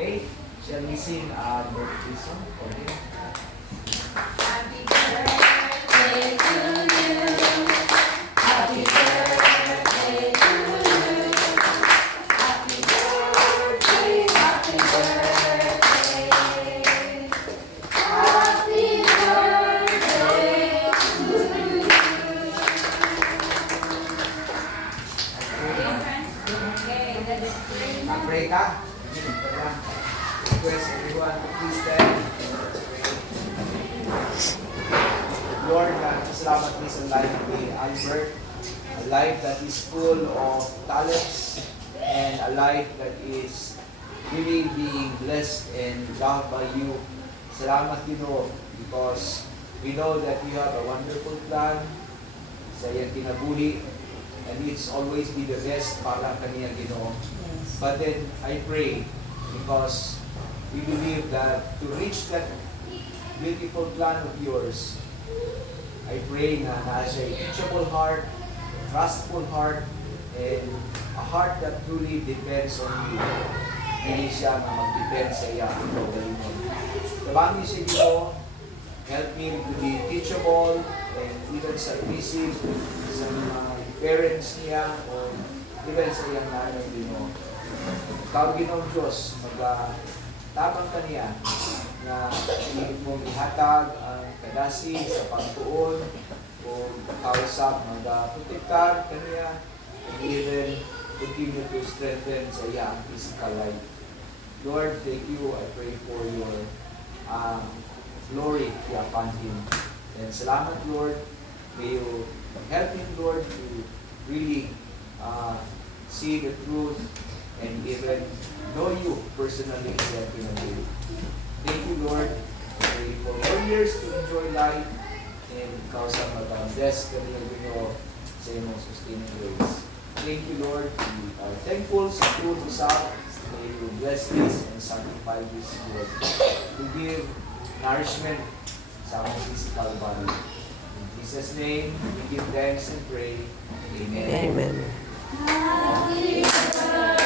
Okay? Shall we sing birthday song for him? Happy birthday to you. Happy birthday to you. Happy birthday, happy birthday. Happy birthday to you. Okay, that is great. Pray ka? Request everyone to please stand. Lord, salamat please sa life ni Albert. A life that is full of talents and a life that is really being blessed and loved by you. Salamat, Ginoo, because we know that you have a wonderful plan sa iyang kinabuhi and it's always be the best para kaniya, Ginoo. But then I pray because we believe that to reach that beautiful plan of yours, I pray na nasa a teachable heart, a trustful heart, and a heart that truly depends on you. Hindi siya na mag-depend sa iya ang pagdalimon. Tabangin siya dito, help me to be teachable, and even submissive sa mga parents niya, o even sa iyang nanay dito. Ikaw, Ginoong Diyos, tabang ka niya na mong ihatag ang kadasi sa pagtuon o kausap, mag-protektar ka niya, and even continue to strengthen sa iyang physical life. Lord, thank you. I pray for your glory upon him. And salamat, Lord. May you help him, Lord, to really see the truth and even know you personally in that way. Thank you, Lord. Pray for more years to enjoy life and cause a mag-bless kami ng Ginoo sa iyong sustaining grace. Thank you, Lord. We are thankful sa food sa may you bless this and sanctify this word to give nourishment sa aming physical body. In Jesus' name, we give thanks and pray. Amen. Amen. Happy birthday.